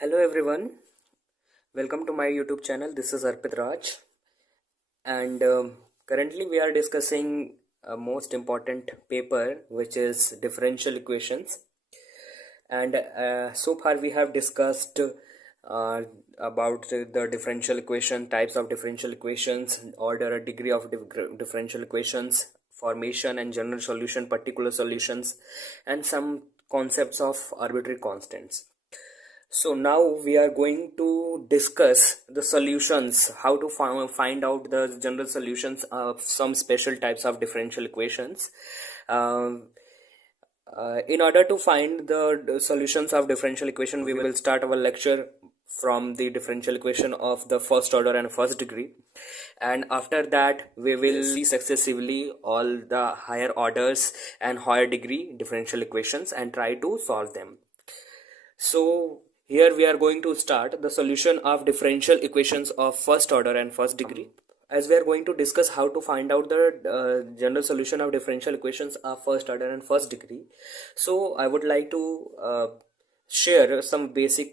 Hello everyone, welcome to my YouTube channel. This is Arpit Raj, and currently we are discussing a most important paper, which is differential equations. And so far we have discussed about the differential equation, types of differential equations, order or degree of differential equations, formation and general solution, particular solutions, and some concepts of arbitrary constants. So now we are going to discuss the solutions, how to find out the general solutions of some special types of differential equations. In order to find the solutions of differential equation, we will start our lecture from the differential equation of the first order and first degree, and after that we will see successively all the higher orders and higher degree differential equations and try to solve them. So here we are going to start the solution of differential equations of first order and first degree. As we are going to discuss how to find out the general solution of differential equations of first order and first degree, so I would like to share some basic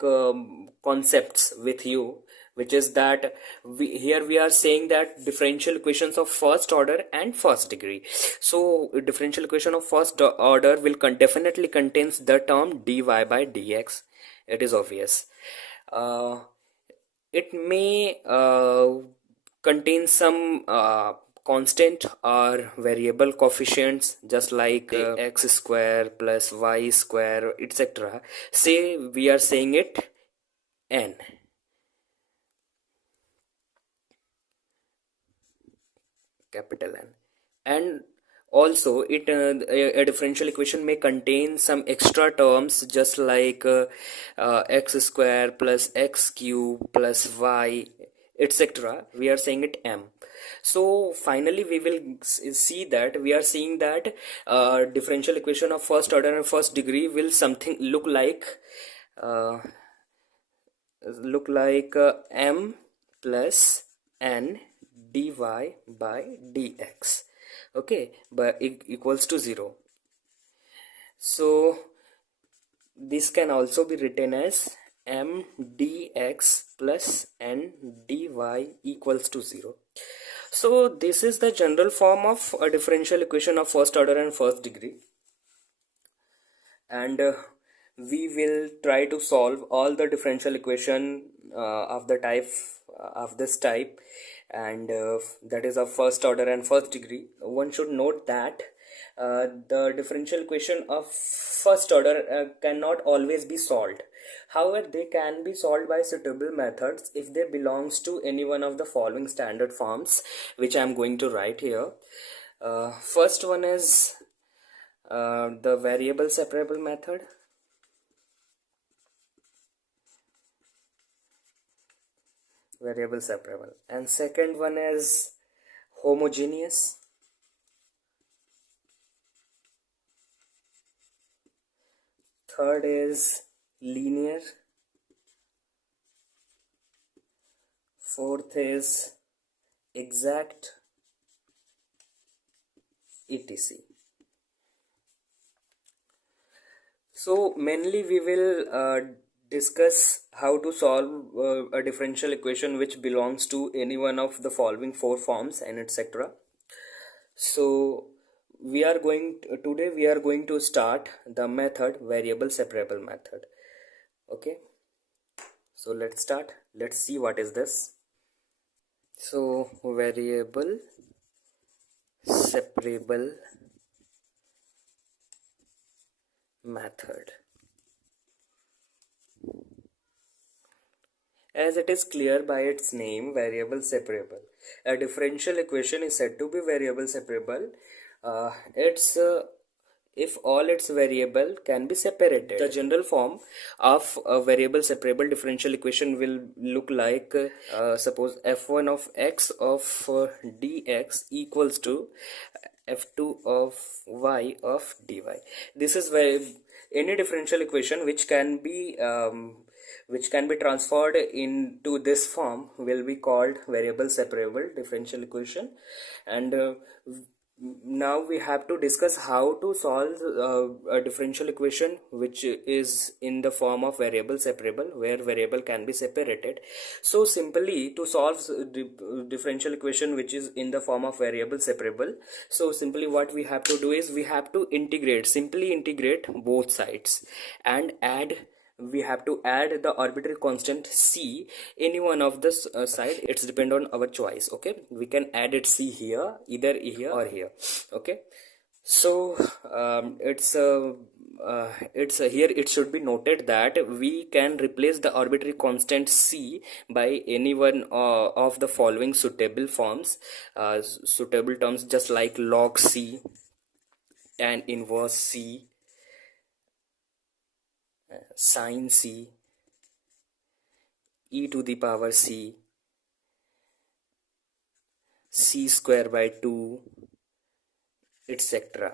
concepts with you, which is that here we are saying that differential equations of first order and first degree. So differential equation of first order will definitely contains the term dy by dx. It is obvious. It may contain some constant or variable coefficients, just like x square plus y square, etc. Say we are saying it n. Capital N. And also a differential equation may contain some extra terms, just like x square plus x cube plus y, etc. We are saying it m. So finally we will see that we are seeing that differential equation of first order and first degree will something look like m plus n dy by dx, okay, but it equals to 0. So this can also be written as m dx plus n dy equals to 0. So this is the general form of a differential equation of first order and first degree, and we will try to solve all the differential equation of the type of this type, and that is of first order and first degree. One should note that the differential equation of first order cannot always be solved. However, they can be solved by suitable methods if they belongs to any one of the following standard forms, which I am going to write here. First one is the variable separable method. Variable separable. And second one is homogeneous. Third is linear. Fourth is exact, etc. So mainly we will discuss how to solve a differential equation which belongs to any one of the following four forms and etc. So today we are going to start the method variable separable method. Okay, so let's start. Let's see what is this. So variable separable method. As it is clear by its name, variable separable. A differential equation is said to be variable separable if all its variable can be separated. The general form of a variable separable differential equation will look like suppose f1 of x of dx equals to f2 of y of dy. This is where any differential equation which can be transferred into this form will be called variable separable differential equation. And now we have to discuss how to solve a differential equation which is in the form of variable separable, where variable can be separated. So simply to solve differential equation which is in the form of variable separable, so simply what we have to do is we have to simply integrate both sides and we have to add the arbitrary constant c any one of this side. It's depend on our choice. Okay, we can add it c here, either here or here. Okay, so here it should be noted that we can replace the arbitrary constant c by any one of the following suitable forms, suitable terms, just like log c, tan inverse c, sin c, e to the power c, c square by 2, etc.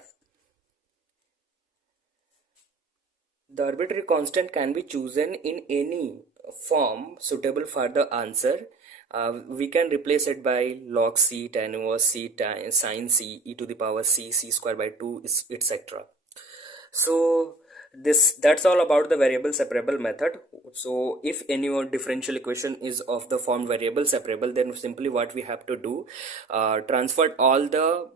The arbitrary constant can be chosen in any form suitable for the answer. We can replace it by log c, tan inverse c, sin c, e to the power c, c square by 2, etc. So that's all about the variable separable method. So if any differential equation is of the form variable separable, then simply what we have to do, transfer all the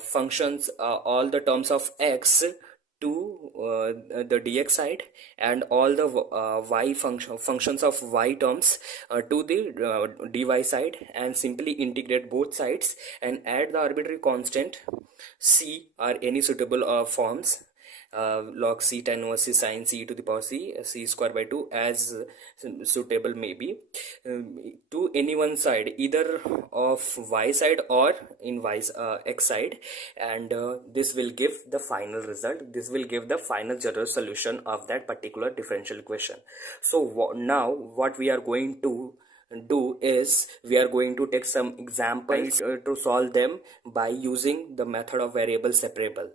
functions, all the terms of x to the dx side, and all the y functions of y terms to the dy side, and simply integrate both sides and add the arbitrary constant c or any suitable forms, log c, tan inverse c, sin c, e to the power c, c square by 2, as suitable may be, to any one side, either of y side or in x side, and this will give the final result. This will give the final general solution of that particular differential equation. So now what we are going to do is we are going to take some examples to solve them by using the method of variable separable.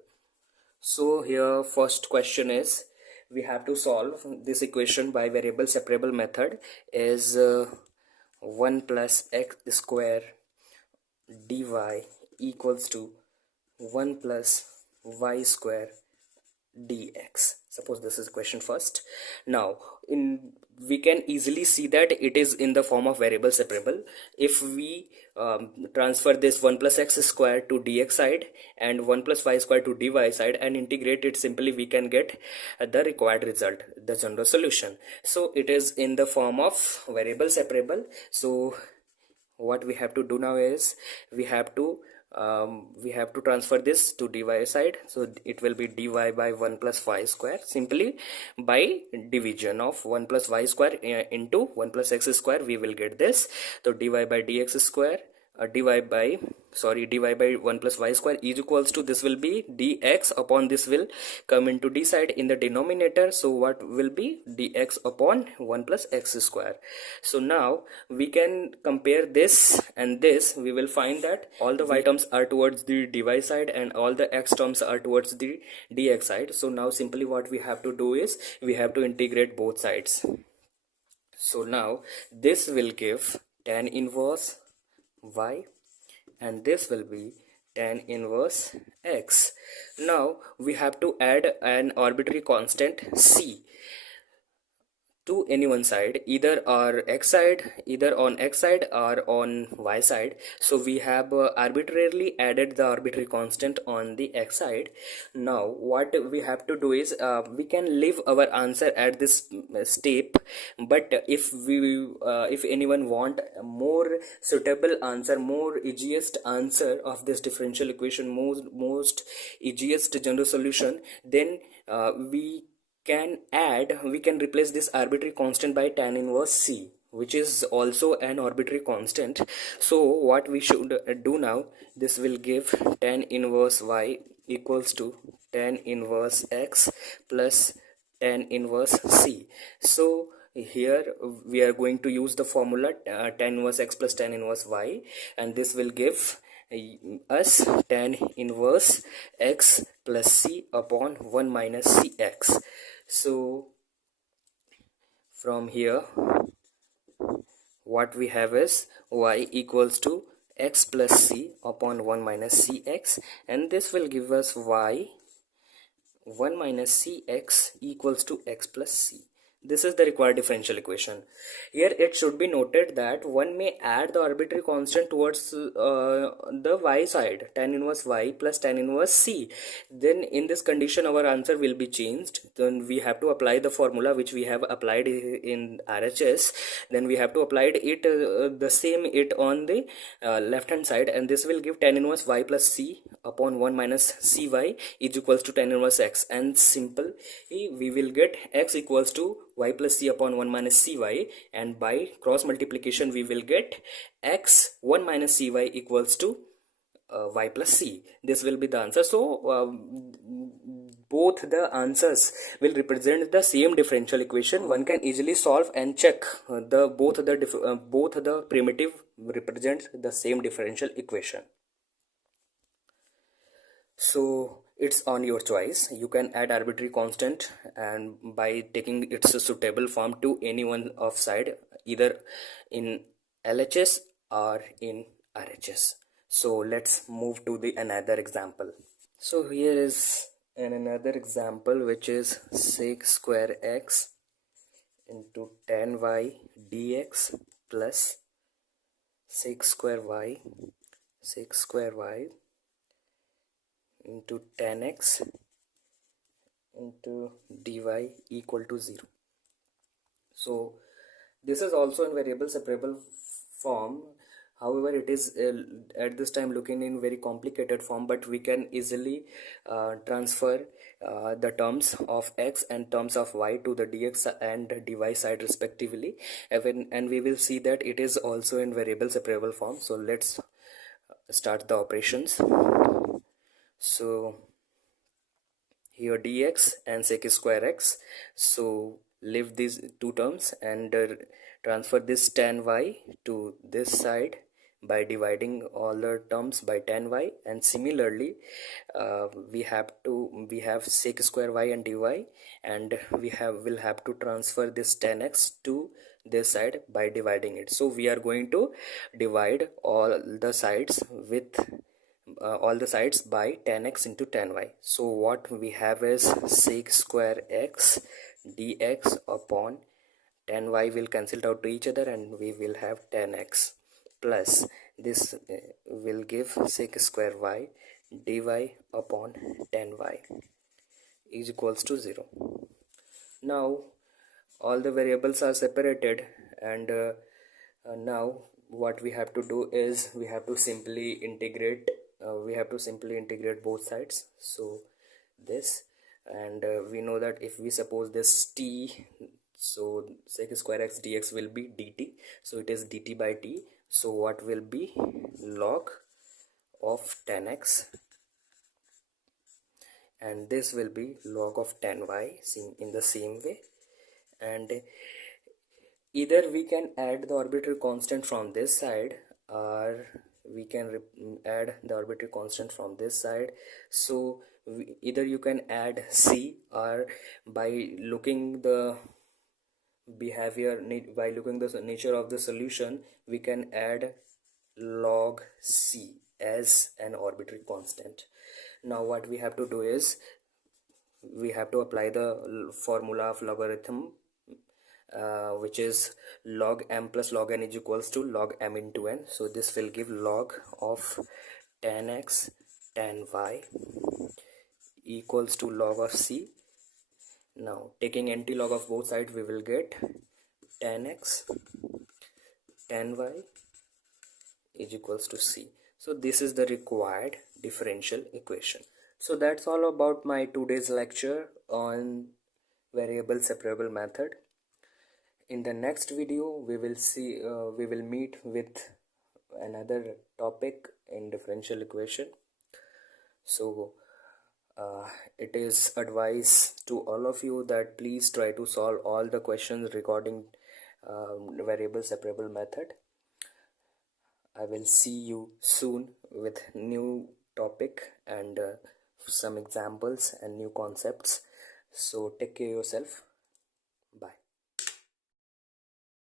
So here first question is, we have to solve this equation by variable separable method is 1 plus x square dy equals to 1 plus y square dx. Suppose this is question first. Now we can easily see that it is in the form of variable separable. If we transfer this 1 plus x square to dx side and 1 plus y square to dy side and integrate it, simply we can get the required result, the general solution. So it is in the form of variable separable. So what we have to do now is we have to transfer this to dy side. So it will be dy by 1 plus y square, simply by division of 1 plus y square into 1 plus x square we will get this. So dy by dx square, dy by 1 plus y square is equals to, this will be dx upon this will come into d side in the denominator. So what will be dx upon 1 plus x square. So now we can compare this and this. We will find that all the y terms are towards the dy side and all the x terms are towards the dx side. So now simply what we have to do is we have to integrate both sides. So now this will give tan inverse y and this will be tan inverse x. Now we have to add an arbitrary constant c to any one side, either on x side or on y side. So we have arbitrarily added the arbitrary constant on the x side. Now what we have to do is we can leave our answer at this step, but if anyone want more suitable answer, more easiest answer of this differential equation, most easiest general solution, then we can replace this arbitrary constant by tan inverse c, which is also an arbitrary constant. So what we should do now, this will give tan inverse y equals to tan inverse x plus tan inverse c. So here we are going to use the formula tan inverse x plus tan inverse y, and this will give us tan inverse x plus c upon 1 minus cx. So from here what we have is y equals to x plus c upon 1 minus cx, and this will give us y 1 minus cx equals to x plus c. This is the required differential equation. Here it should be noted that one may add the arbitrary constant towards the y side, tan inverse y plus tan inverse c. Then in this condition our answer will be changed. Then we have to apply the formula which we have applied in RHS. Then we have to apply it the same it on the left hand side, and this will give tan inverse y plus c upon 1 minus cy is equals to tan inverse x, and simple we will get x equals to y plus c upon 1 minus cy, and by cross multiplication we will get x 1 minus cy equals to y plus c. This will be the answer. So both the answers will represent the same differential equation. One can easily solve and check both the primitive represent the same differential equation. So it's on your choice. You can add arbitrary constant and by taking its suitable form to any one of side, either in LHS or in RHS. So let's move to the another example. So here is another example, which is sec square x into tan y dx plus sec square y into tan x into dy equal to 0. So this is also in variable separable form. However, it is at this time looking in very complicated form, but we can easily transfer the terms of x and terms of y to the dx and dy side respectively, and we will see that it is also in variable separable form. So let's start the operations. So here dx and sec square x, so leave these two terms and transfer this tan y to this side by dividing all the terms by tan y, and similarly we have sec square y and dy, and will have to transfer this tan x to this side by dividing it. So we are going to divide all the sides by tan x into tan y. So what we have is sec square x dx upon tan y will cancel out to each other, and we will have tan x plus this will give sec square y dy upon tan y is equals to 0. Now all the variables are separated, and now what we have to do is we have to simply integrate both sides. So this, and we know that if we suppose this t, so sec square x dx will be dt, so it is dt by t. So what will be log of tan x, and this will be log of tan y, seen in the same way. And either we can add the arbitrary constant from this side, or we can add the arbitrary constant from this side. So either you can add c, or by looking the nature of the solution, we can add log c as an arbitrary constant. Now what we have to do is we have to apply the formula of logarithm, which is log m plus log n is equals to log m into n. So this will give log of tan x tan y equals to log of c. Now taking anti-log of both sides, we will get tan x tan y is equals to c. So this is the required differential equation. So that's all about my today's lecture on variable separable method. In the next video we will meet with another topic in differential equation. So it is advice to all of you that please try to solve all the questions regarding variable separable method. I will see you soon with new topic and some examples and new concepts. So take care of yourself.